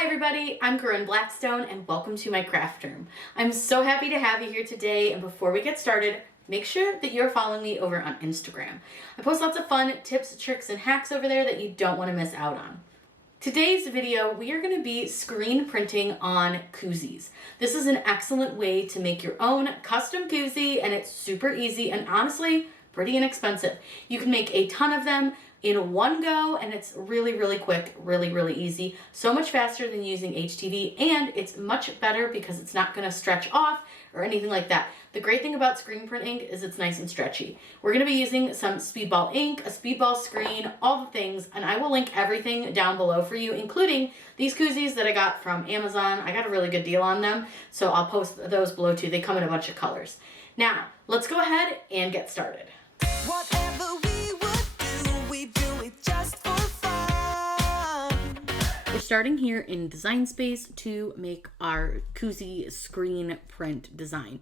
Hi everybody, I'm Corinne Blackstone and welcome to my craft room. I'm so happy to have you here today, and before we get started, make sure that you're following me over on Instagram. I post lots of fun tips, tricks, and hacks over there that you don't want to miss out on. Today's video, we are going to be screen printing on koozies. This is an excellent way to make your own custom koozie, and it's super easy and honestly pretty inexpensive. You can make a ton of them in one go, and it's really quick, really easy. So much faster than using HTV, and it's much better because it's not going to stretch off or anything like that. The great thing about screen printing is it's nice and stretchy. We're going to be using some speedball ink, a speedball screen, all the things, and I will link everything down below for you, including these koozies that I got from Amazon. I got a really good deal on them, so I'll post those below too. They come in a bunch of colors. Now, let's go ahead and get started. Whatever we would do, we do it just for fun. We're starting here in Design Space to make our koozie screen print design.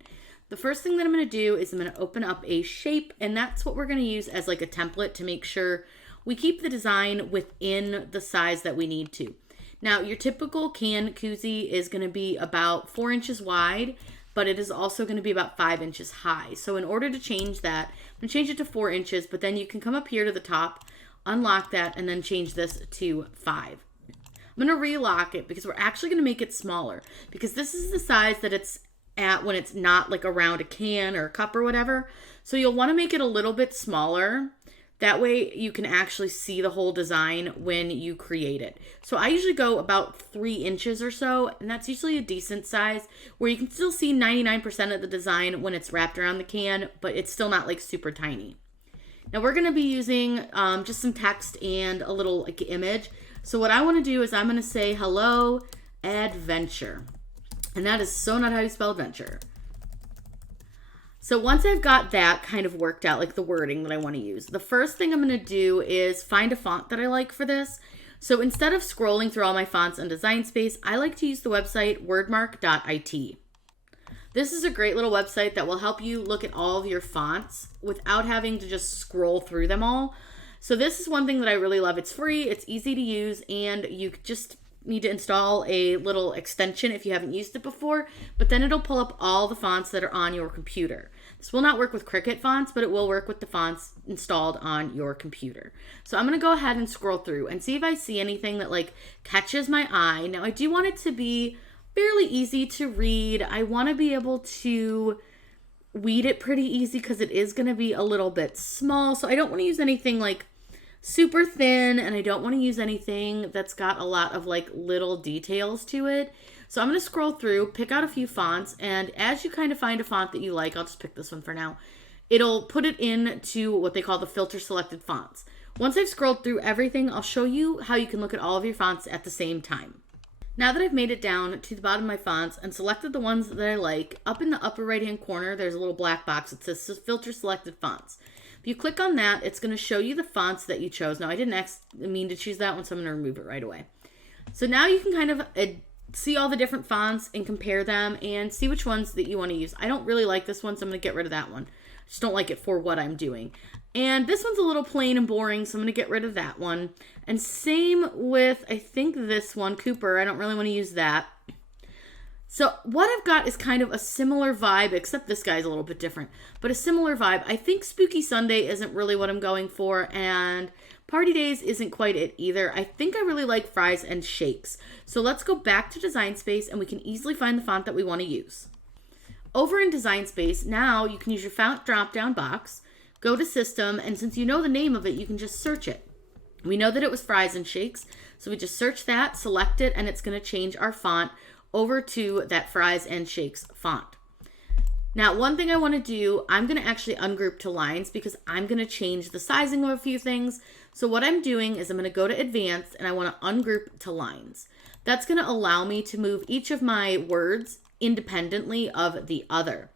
The first thing that I'm going to do is I'm going to open up a shape, and that's what we're going to use as like a template to make sure we keep the design within the size that we need to. Now, your typical can koozie is going to be about 4 inches wide, but it is also going to be about 5 inches high. So in order to change that, I'm going to change it to 4 inches, but then you can come up here to the top, unlock that, and then change this to 5. I'm going to relock it because we're actually going to make it smaller, because this is the size that it's at when it's not like around a can or a cup or whatever. So you'll want to make it a little bit smaller. That way you can actually see the whole design when you create it. So I usually go about 3 inches or so, and that's usually a decent size where you can still see 99% of the design when it's wrapped around the can, but it's still not like super tiny. Now we're going to be using just some text and a little like image. So what I want to do is I'm going to say hello adventure. And that is so not how you spell adventure. So once I've got that kind of worked out, like the wording that I want to use, the first thing I'm going to do is find a font that I like for this. So instead of scrolling through all my fonts on Design Space, I like to use the website wordmark.it. This is a great little website that will help you look at all of your fonts without having to just scroll through them all. So this is one thing that I really love. It's free, it's easy to use, and you just need to install a little extension if you haven't used it before, but then it'll pull up all the fonts that are on your computer. This will not work with Cricut fonts, but it will work with the fonts installed on your computer. So I'm going to go ahead and scroll through and see if I see anything that like catches my eye. Now I do want it to be fairly easy to read. I want to be able to weed it pretty easy because it is going to be a little bit small. So I don't want to use anything like super thin, and I don't want to use anything that's got a lot of like little details to it. So I'm going to scroll through, pick out a few fonts, and as you kind of find a font that you like, I'll just pick this one for now, it'll put it into what they call the filter selected fonts. Once I've scrolled through everything, I'll show you how you can look at all of your fonts at the same time. Now that I've made it down to the bottom of my fonts and selected the ones that I like, up in the upper right hand corner there's a little black box that says filter selected fonts. If you click on that, it's going to show you the fonts that you chose. Now I didn't mean to choose that one, so I'm going to remove it right away. So now you can kind of see all the different fonts and compare them and see which ones that you want to use. I don't really like this one, so I'm going to get rid of that one. I just don't like it for what I'm doing. And this one's a little plain and boring, so I'm going to get rid of that one. And same with, I think this one, Cooper. I don't really want to use that. So what I've got is kind of a similar vibe, except this guy's a little bit different, but a similar vibe. I think Spooky Sunday isn't really what I'm going for, and Party Days isn't quite it either. I think I really like Fries and Shakes. So let's go back to Design Space, and we can easily find the font that we want to use. Over in Design Space, now you can use your font drop-down box, go to System, and since you know the name of it, you can just search it. We know that it was Fries and Shakes, so we just search that, select it, and it's going to change our font over to that Fries and Shakes font. Now, one thing I want to do, I'm going to actually ungroup to lines because I'm going to change the sizing of a few things. So what I'm doing is I'm going to go to Advanced and I want to ungroup to lines. That's going to allow me to move each of my words independently of the other.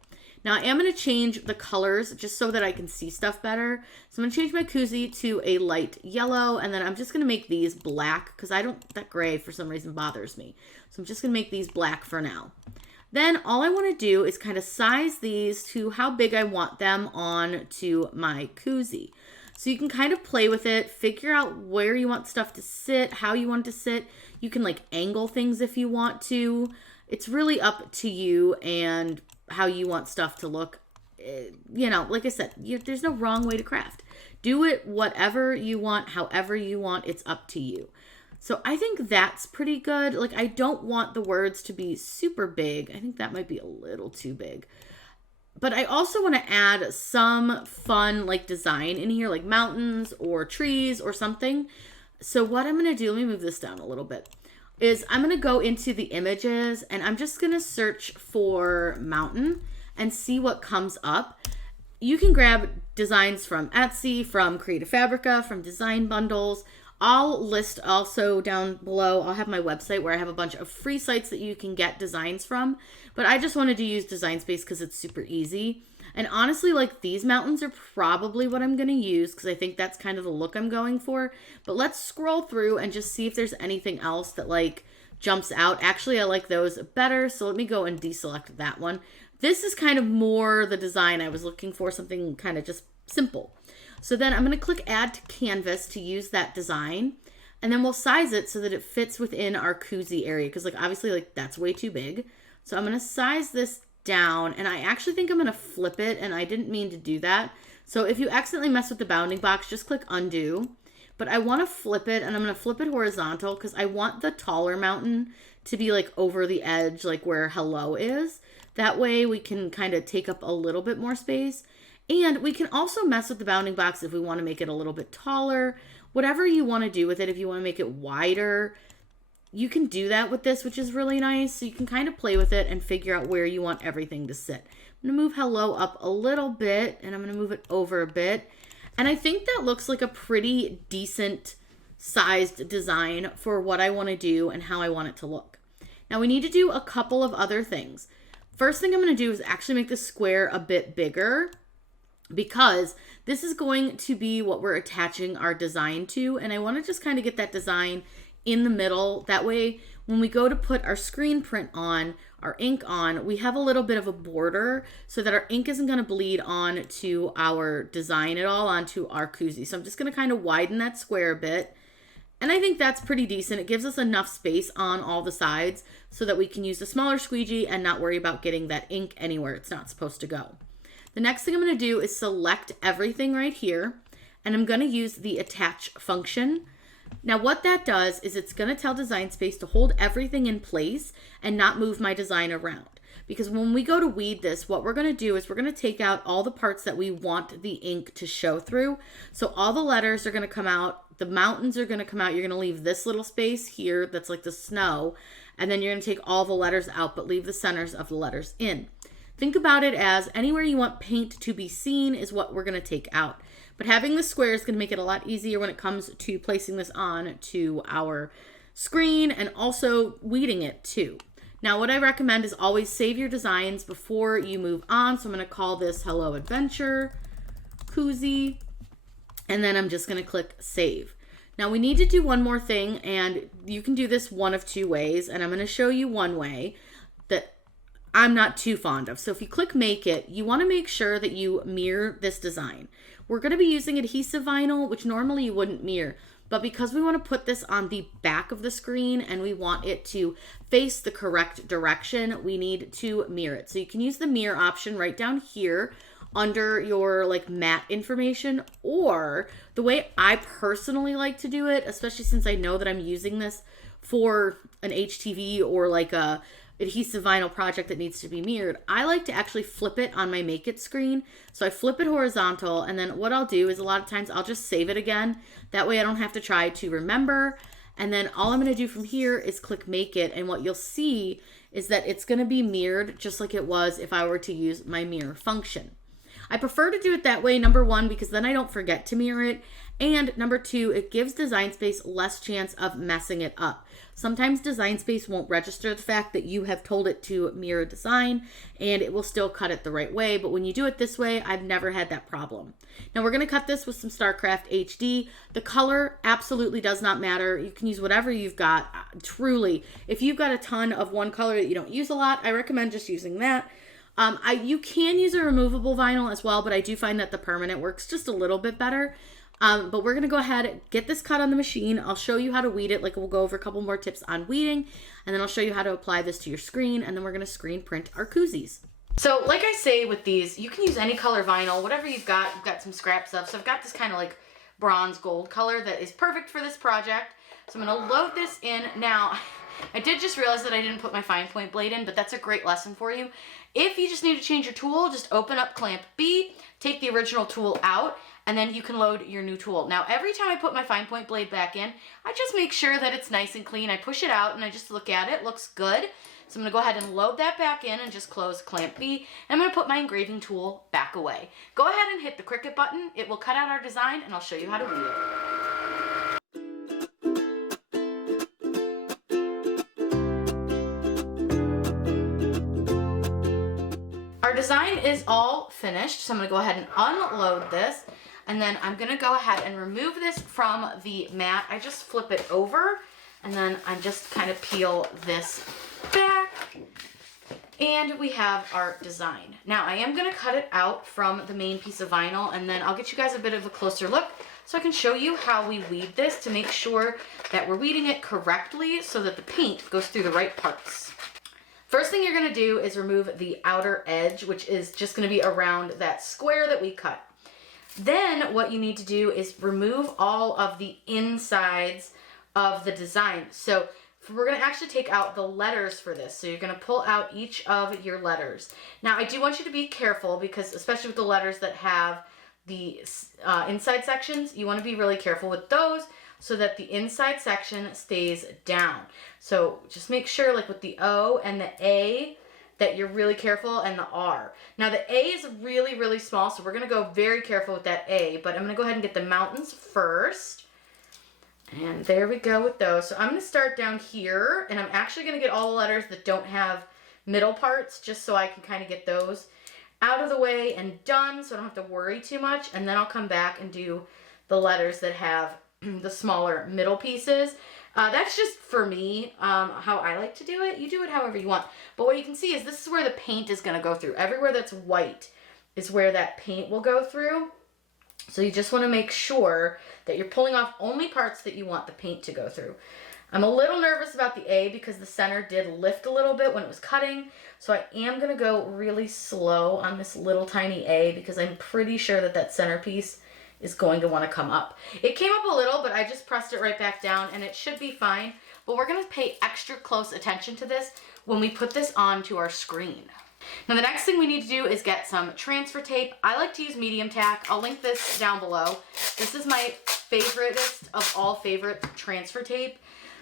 Now, I am going to change the colors just so that I can see stuff better. So I'm going to change my koozie to a light yellow, and then I'm just going to make these black because that gray for some reason bothers me. So I'm just going to make these black for now. Then all I want to do is kind of size these to how big I want them on to my koozie. So you can kind of play with it, figure out where you want stuff to sit, how you want it to sit. You can like angle things if you want to. It's really up to you and how you want stuff to look. You know, like I said, there's no wrong way to craft. Do it whatever you want, however you want. It's up to you. So I think that's pretty good. Like, I don't want the words to be super big. I think that might be a little too big. But I also want to add some fun like design in here, like mountains or trees or something. So what I'm going to do, let me move this down a little bit, is I'm going to go into the images and I'm just going to search for mountain and see what comes up. You can grab designs from Etsy, from Creative Fabrica, from design bundles. I'll list also down below, I'll have my website where I have a bunch of free sites that you can get designs from. But I just wanted to use Design Space because it's super easy. And honestly, like these mountains are probably what I'm going to use because I think that's kind of the look I'm going for. But let's scroll through and just see if there's anything else that like jumps out. Actually, I like those better. So let me go and deselect that one. This is kind of more the design I was looking for, something kind of just simple. So then I'm going to click add to canvas to use that design. And then we'll size it so that it fits within our koozie area. Because like obviously like that's way too big. So I'm going to size this down. And I actually think I'm going to flip it. And I didn't mean to do that. So if you accidentally mess with the bounding box, just click undo. But I want to flip it. And I'm going to flip it horizontal. Because I want the taller mountain to be like over the edge. Like where hello is. That way we can kind of take up a little bit more space. And we can also mess with the bounding box if we want to make it a little bit taller. Whatever you want to do with it, if you want to make it wider, you can do that with this, which is really nice. So you can kind of play with it and figure out where you want everything to sit. I'm going to move hello up a little bit, and I'm going to move it over a bit. And I think that looks like a pretty decent sized design for what I want to do and how I want it to look. Now we need to do a couple of other things. First thing I'm going to do is actually make the square a bit bigger because this is going to be what we're attaching our design to. And I want to just kind of get that design in the middle. That way, when we go to put our screen print on, our ink on, we have a little bit of a border so that our ink isn't going to bleed on to our design at all, onto our koozie. So I'm just going to kind of widen that square a bit. And I think that's pretty decent. It gives us enough space on all the sides so that we can use the smaller squeegee and not worry about getting that ink anywhere it's not supposed to go. The next thing I'm going to do is select everything right here, and I'm going to use the attach function. Now what that does is it's going to tell Design Space to hold everything in place and not move my design around. Because when we go to weed this, what we're going to do is we're going to take out all the parts that we want the ink to show through. So all the letters are going to come out. The mountains are going to come out. You're going to leave this little space here that's like the snow. And then you're going to take all the letters out, but leave the centers of the letters in. Think about it as anywhere you want paint to be seen is what we're going to take out. But having the square is going to make it a lot easier when it comes to placing this on to our screen and also weeding it too. Now, what I recommend is always save your designs before you move on. So I'm going to call this Hello Adventure, Koozie, and then I'm just going to click Save. Now, we need to do one more thing, and you can do this one of two ways, and I'm going to show you one way that I'm not too fond of. So if you click Make It, you want to make sure that you mirror this design. We're going to be using adhesive vinyl, which normally you wouldn't mirror. But because we want to put this on the back of the screen and we want it to face the correct direction, we need to mirror it. So you can use the mirror option right down here under your like matte information, or the way I personally like to do it, especially since I know that I'm using this for an HTV or like a adhesive vinyl project that needs to be mirrored, I like to actually flip it on my Make It screen. So I flip it horizontal, and then what I'll do is a lot of times I'll just save it again. That way I don't have to try to remember. And then all I'm going to do from here is click Make It, and what you'll see is that it's going to be mirrored just like it was if I were to use my mirror function. I prefer to do it that way, number one, because then I don't forget to mirror it. And number two, it gives Design Space less chance of messing it up. Sometimes Design Space won't register the fact that you have told it to mirror design, and it will still cut it the right way. But when you do it this way, I've never had that problem. Now we're going to cut this with some StarCraft HD. The color absolutely does not matter. You can use whatever you've got. Truly, if you've got a ton of one color that you don't use a lot, I recommend just using that. You can use a removable vinyl as well, but I do find that the permanent works just a little bit better. But we're gonna go ahead, get this cut on the machine. I'll show you how to weed it. Like, we'll go over a couple more tips on weeding, and then I'll show you how to apply this to your screen, and then we're gonna screen print our koozies. So like I say with these, you can use any color vinyl, whatever you've got. You've got some scrap stuff. So I've got this kind of like bronze gold color that is perfect for this project. So I'm gonna load this in. Now, I did just realize that I didn't put my fine point blade in, but that's a great lesson for you. If you just need to change your tool, just open up clamp B, take the original tool out, and then you can load your new tool. Now, every time I put my fine point blade back in, I just make sure that it's nice and clean. I push it out and I just look at it, looks good. So I'm gonna go ahead and load that back in and just close clamp B. And I'm gonna put my engraving tool back away. Go ahead and hit the Cricut button. It will cut out our design and I'll show you how to weed it. Our design is all finished, so I'm gonna go ahead and unload this, and then I'm gonna go ahead and remove this from the mat. I just flip it over, and then I just kind of peel this back, and we have our design. Now, I am gonna cut it out from the main piece of vinyl, and then I'll get you guys a bit of a closer look so I can show you how we weed this to make sure that we're weeding it correctly so that the paint goes through the right parts. First thing you're gonna do is remove the outer edge, which is just gonna be around that square that we cut. Then what you need to do is remove all of the insides of the design. So we're gonna actually take out the letters for this. So you're gonna pull out each of your letters. Now, I do want you to be careful because especially with the letters that have the inside sections, you wanna be really careful with those so that the inside section stays down. So just make sure, like with the O and the A, that you're really careful, and the R. Now the A is really, really small, so we're gonna go very careful with that A, but I'm gonna go ahead and get the mountains first. And there we go with those. So I'm gonna start down here, and I'm actually gonna get all the letters that don't have middle parts, just so I can kind of get those out of the way and done, so I don't have to worry too much. And then I'll come back and do the letters that have the smaller middle pieces. That's just for me, how I like to do it. You do it however you want. But what you can see is this is where the paint is gonna go through. Everywhere that's white is where that paint will go through. So you just want to make sure that you're pulling off only parts that you want the paint to go through. I'm a little nervous about the A because the center did lift a little bit when it was cutting. So I am going to go really slow on this little tiny A because I'm pretty sure that that centerpiece is going to want to come up. It came up a little, but I just pressed it right back down and it should be fine. But we're going to pay extra close attention to this when we put this onto our screen. Now the next thing we need to do is get some transfer tape. I like to use medium tack. I'll link this down below. This is my favoriteest of all favorite transfer tape.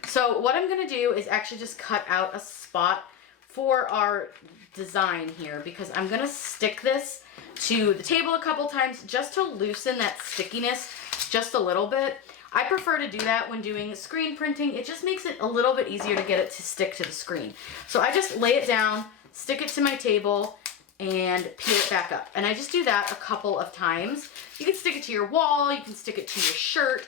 So what I'm gonna do is actually just cut out a spot for our design here because I'm gonna stick this to the table a couple times just to loosen that stickiness just a little bit. I prefer to do that when doing screen printing. It just makes it a little bit easier to get it to stick to the screen. So I just lay it down, stick it to my table, and peel it back up. And I just do that a couple of times. You can stick it to your wall, you can stick it to your shirt,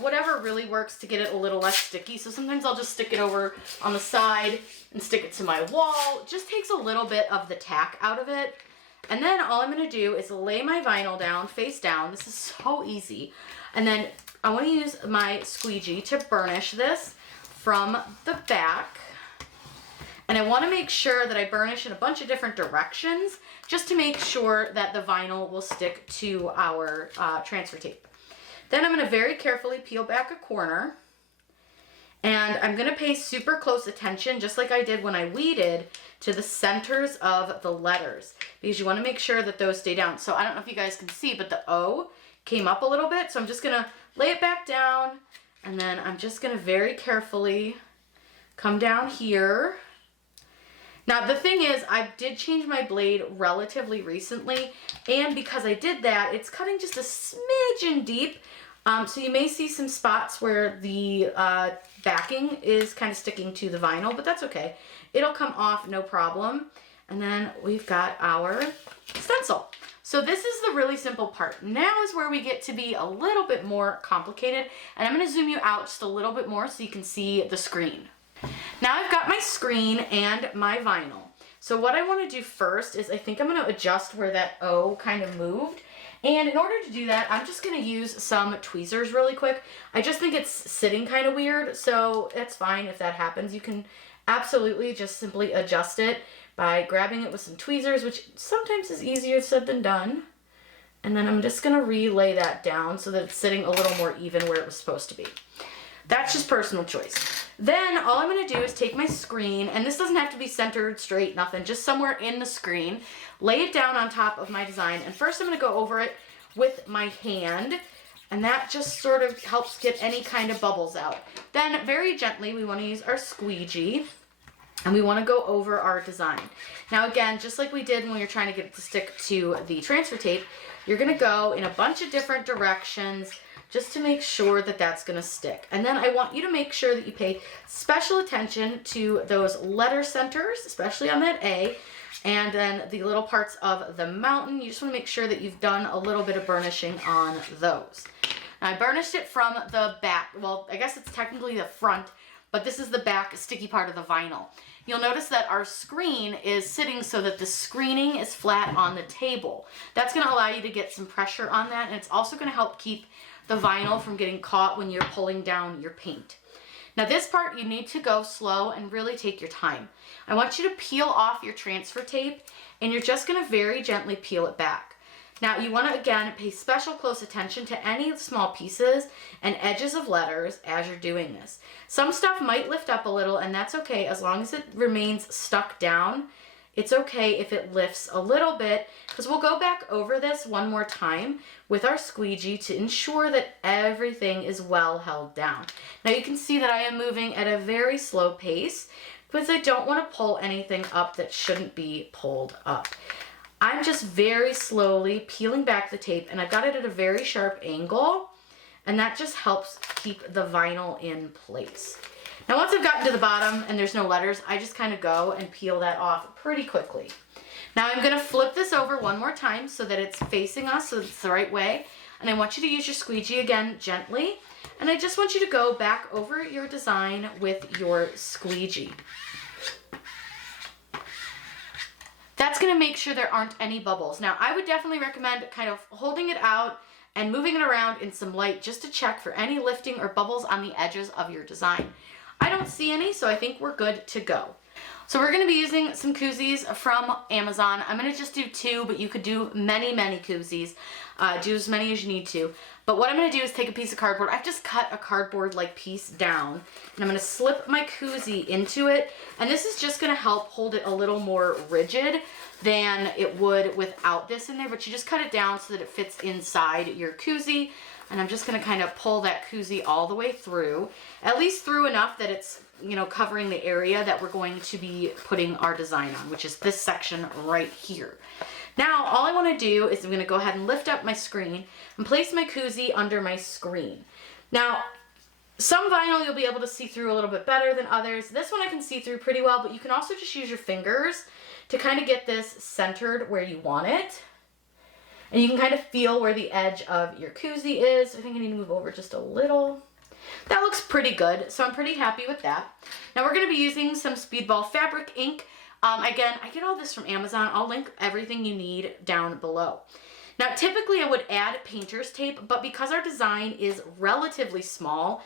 whatever really works to get it a little less sticky. So sometimes I'll just stick it over on the side and stick it to my wall. It just takes a little bit of the tack out of it. And then all I'm gonna do is lay my vinyl down, face down. This is so easy. And then I wanna use my squeegee to burnish this from the back. And I want to make sure that I burnish in a bunch of different directions just to make sure that the vinyl will stick to our transfer tape. Then I'm going to very carefully peel back a corner. And I'm going to pay super close attention, just like I did when I weeded, to the centers of the letters. Because you want to make sure that those stay down. So I don't know if you guys can see, but the O came up a little bit. So I'm just going to lay it back down. And then I'm just going to very carefully come down here. Now the thing is, I did change my blade relatively recently, and because I did that, it's cutting just a smidgen deep. So you may see some spots where the backing is kind of sticking to the vinyl, but that's okay. It'll come off, no problem. And then we've got our stencil. So this is the really simple part. Now is where we get to be a little bit more complicated, and I'm going to zoom you out just a little bit more so you can see the screen. Now I've got my screen and my vinyl. So what I want to do first is I think I'm going to adjust where that O kind of moved. And in order to do that, I'm just gonna use some tweezers really quick. I just think it's sitting kind of weird, so it's fine if that happens. You can absolutely just simply adjust it by grabbing it with some tweezers, which sometimes is easier said than done. And then I'm just gonna relay that down so that it's sitting a little more even where it was supposed to be. That's just personal choice. Then all I'm gonna do is take my screen, and this doesn't have to be centered, straight, nothing, just somewhere in the screen, lay it down on top of my design, and first I'm gonna go over it with my hand, and that just sort of helps get any kind of bubbles out. Then very gently, we wanna use our squeegee, and we wanna go over our design. Now again, just like we did when we were trying to get it to stick to the transfer tape, you're gonna go in a bunch of different directions just to make sure that that's gonna stick. And then I want you to make sure that you pay special attention to those letter centers, especially on that A, and then the little parts of the mountain. You just wanna make sure that you've done a little bit of burnishing on those. Now I burnished it from the back. Well, I guess it's technically the front, but this is the back sticky part of the vinyl. You'll notice that our screen is sitting so that the screening is flat on the table. That's gonna allow you to get some pressure on that, and it's also gonna help keep the vinyl from getting caught when you're pulling down your paint. Now this part you need to go slow and really take your time. I want you to peel off your transfer tape, and you're just gonna very gently peel it back. Now you wanna, again, pay special close attention to any small pieces and edges of letters as you're doing this. Some stuff might lift up a little, and that's okay as long as it remains stuck down. It's okay if it lifts a little bit, because we'll go back over this one more time with our squeegee to ensure that everything is well held down. Now you can see that I am moving at a very slow pace because I don't want to pull anything up that shouldn't be pulled up. I'm just very slowly peeling back the tape, and I've got it at a very sharp angle, and that just helps keep the vinyl in place. Now once I've gotten to the bottom and there's no letters, I just kind of go and peel that off pretty quickly. Now I'm going to flip this over one more time so that it's facing us, so it's the right way. And I want you to use your squeegee again gently. And I just want you to go back over your design with your squeegee. That's going to make sure there aren't any bubbles. Now I would definitely recommend kind of holding it out and moving it around in some light just to check for any lifting or bubbles on the edges of your design. I don't see any, so I think we're good to go. So we're gonna be using some koozies from Amazon. I'm gonna just do 2, but you could do many, many koozies. Do as many as you need to. But what I'm gonna do is take a piece of cardboard. I've just cut a cardboard-like piece down, and I'm gonna slip my koozie into it. And this is just gonna help hold it a little more rigid than it would without this in there. But you just cut it down so that it fits inside your koozie. And I'm just gonna kind of pull that koozie all the way through, at least through enough that it's, you know, covering the area that we're going to be putting our design on, which is this section right here. Now, all I wanna do is I'm gonna go ahead and lift up my screen and place my koozie under my screen. Now, some vinyl you'll be able to see through a little bit better than others. This one I can see through pretty well, but you can also just use your fingers to kind of get this centered where you want it. And you can kind of feel where the edge of your koozie is. I think I need to move over just a little. That looks pretty good, so I'm pretty happy with that. Now we're gonna be using some Speedball fabric ink. Again, I get all this from Amazon. I'll link everything you need down below. Now typically I would add painter's tape, but because our design is relatively small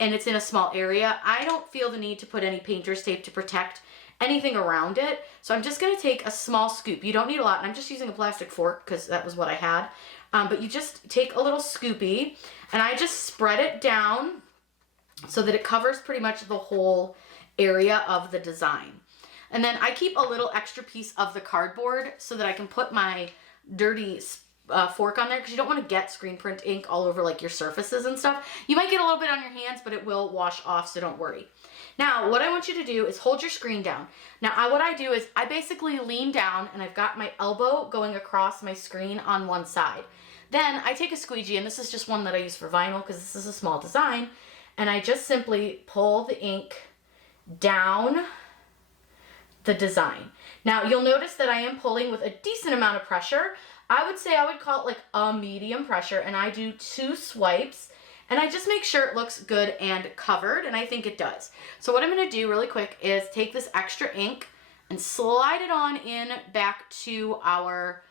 and it's in a small area, I don't feel the need to put any painter's tape to protect anything around it. So I'm just gonna take a small scoop. You don't need a lot, and I'm just using a plastic fork because that was what I had. But you just take a little scoopy, and I just spread it down so that it covers pretty much the whole area of the design. And then I keep a little extra piece of the cardboard so that I can put my dirty fork on there, because you don't want to get screen print ink all over like your surfaces and stuff. You might get a little bit on your hands, but it will wash off, so don't worry. Now, what I want you to do is hold your screen down. Now, what I do is I basically lean down, and I've got my elbow going across my screen on one side. Then I take a squeegee, and this is just one that I use for vinyl because this is a small design, and I just simply pull the ink down the design. Now, you'll notice that I am pulling with a decent amount of pressure. I would say I would call it like a medium pressure, and I do 2 swipes. And I just make sure it looks good and covered, and I think it does. So what I'm gonna do really quick is take this extra ink and slide it on in back to our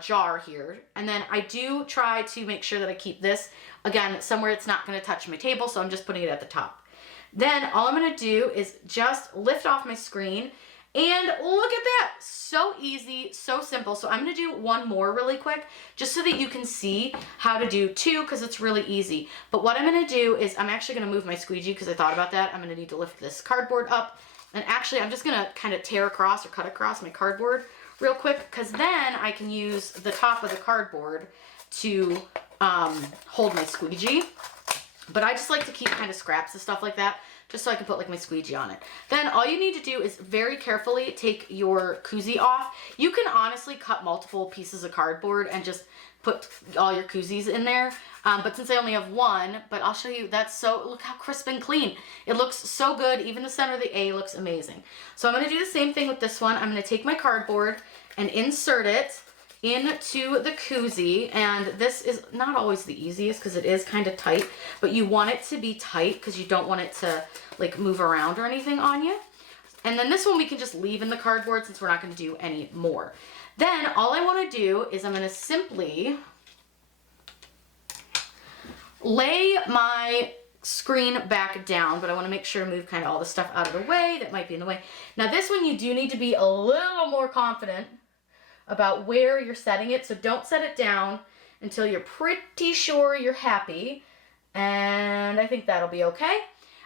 jar here. And then I do try to make sure that I keep this, again, somewhere it's not going to touch my table, so I'm just putting it at the top. Then all I'm going to do is just lift off my screen, and look at that. So easy, so simple. So I'm going to do one more really quick, just so that you can see how to do two, because it's really easy. But what I'm going to do is I'm actually going to move my squeegee, because I thought about that. I'm going to need to lift this cardboard up. And actually, I'm just going to kind of tear across or cut across my cardboard real quick, because then I can use the top of the cardboard to hold my squeegee. But I just like to keep kind of scraps and stuff like that, just so I can put like my squeegee on it. Then all you need to do is very carefully take your koozie off. You can honestly cut multiple pieces of cardboard and just put all your koozies in there. But since I only have one, but I'll show you, look how crisp and clean. It looks so good. Even the center of the A looks amazing. So I'm going to do the same thing with this one. I'm going to take my cardboard and insert it into the koozie, and this is not always the easiest because it is kind of tight, but you want it to be tight because you don't want it to like move around or anything on you. And then this one we can just leave in the cardboard since we're not going to do any more. Then all I want to do is I'm going to simply lay my screen back down, but I want to make sure to move kind of all the stuff out of the way that might be in the way. Now this one you do need to be a little more confident about where you're setting it, so don't set it down until you're pretty sure you're happy, and I think that'll be okay.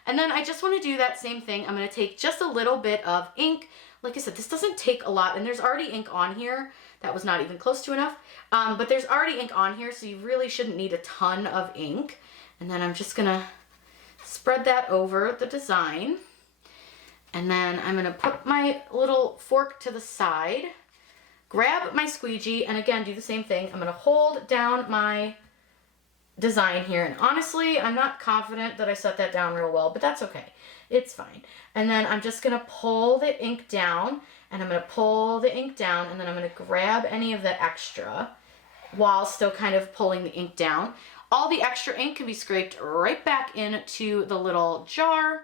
And then I just want to do that same thing. I'm going to take just a little bit of ink. Like I said, this doesn't take a lot, and there's already ink on here. That was not even close to enough, but there's already ink on here, so you really shouldn't need a ton of ink. And then I'm just going to spread that over the design, and then I'm going to put my little fork to the side, grab my squeegee, and again, do the same thing. I'm going to hold down my design here, and honestly, I'm not confident that I set that down real well, but that's okay. It's fine. And then I'm just going to pull the ink down, and I'm going to pull the ink down, and then I'm going to grab any of the extra while still kind of pulling the ink down. All the extra ink can be scraped right back into the little jar.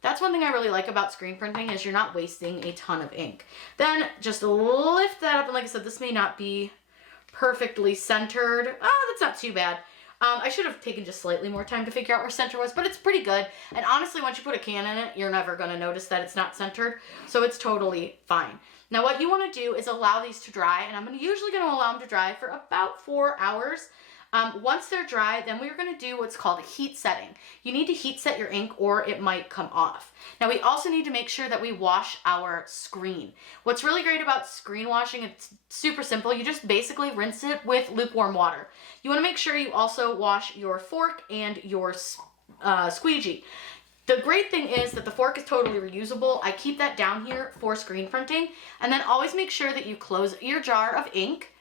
That's one thing I really like about screen printing is you're not wasting a ton of ink. Then just lift that up, and like I said, this may not be perfectly centered. Oh, that's not too bad. I should have taken just slightly more time to figure out where center was, but it's pretty good. And honestly, once you put a can in it, you're never going to notice that it's not centered, so it's totally fine. Now what you want to do is allow these to dry, and I'm usually going to allow them to dry for about 4 hours. Once they're dry, then we're going to do what's called heat setting. You need to heat set your ink or it might come off. Now we also need to make sure that we wash our screen. What's really great about screen washing, it's super simple. You just basically rinse it with lukewarm water. You want to make sure you also wash your fork and your squeegee. The great thing is that the fork is totally reusable. I keep that down here for screen printing. And then always make sure that you close your jar of ink.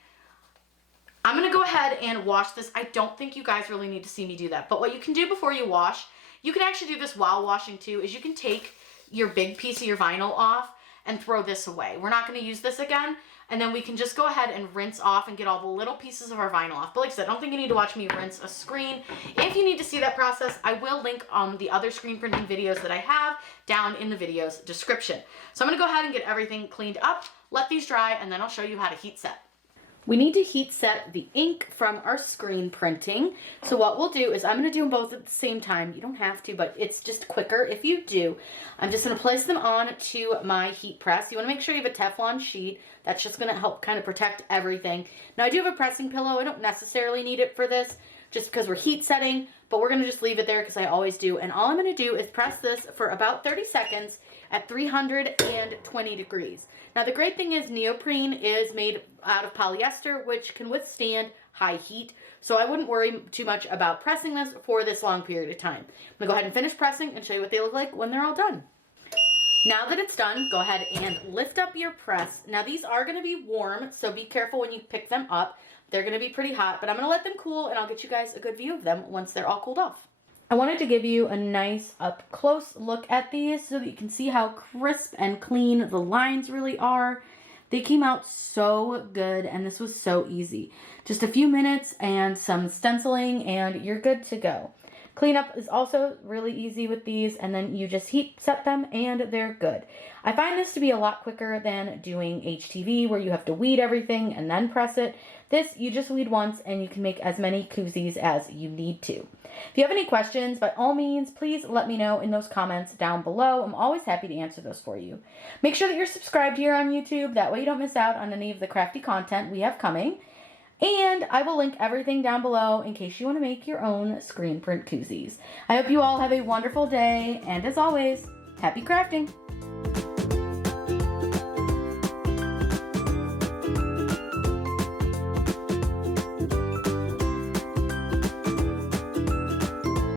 I'm going to go ahead and wash this. I don't think you guys really need to see me do that. But what you can do before you wash, you can actually do this while washing too, is you can take your big piece of your vinyl off and throw this away. We're not going to use this again. And then we can just go ahead and rinse off and get all the little pieces of our vinyl off. But like I said, I don't think you need to watch me rinse a screen. If you need to see that process, I will link the other screen printing videos that I have down in the video's description. So I'm going to go ahead and get everything cleaned up, let these dry, and then I'll show you how to heat set. We need to heat set the ink from our screen printing. So what we'll do is I'm going to do them both at the same time. You don't have to, but it's just quicker if you do. I'm just going to place them on to my heat press. You want to make sure you have a Teflon sheet. That's just going to help kind of protect everything. Now I do have a pressing pillow. I don't necessarily need it for this just because we're heat setting, but we're going to just leave it there because I always do. And all I'm going to do is press this for about 30 seconds at 320 degrees. Now the great thing is neoprene is made out of polyester, which can withstand high heat. So I wouldn't worry too much about pressing this for this long period of time. I'm gonna go ahead and finish pressing and show you what they look like when they're all done. Now that it's done, go ahead and lift up your press. Now these are gonna be warm, so be careful when you pick them up. They're gonna be pretty hot, but I'm gonna let them cool and I'll get you guys a good view of them once they're all cooled off. I wanted to give you a nice up close look at these so that you can see how crisp and clean the lines really are. They came out so good and this was so easy. Just a few minutes and some stenciling and you're good to go. Cleanup is also really easy with these, and then you just heat set them and they're good. I find this to be a lot quicker than doing HTV where you have to weed everything and then press it. This, you just weed once and you can make as many koozies as you need to. If you have any questions, by all means, please let me know in those comments down below. I'm always happy to answer those for you. Make sure that you're subscribed here on YouTube. That way you don't miss out on any of the crafty content we have coming. And I will link everything down below in case you want to make your own screen print koozies. I hope you all have a wonderful day, and as always, happy crafting!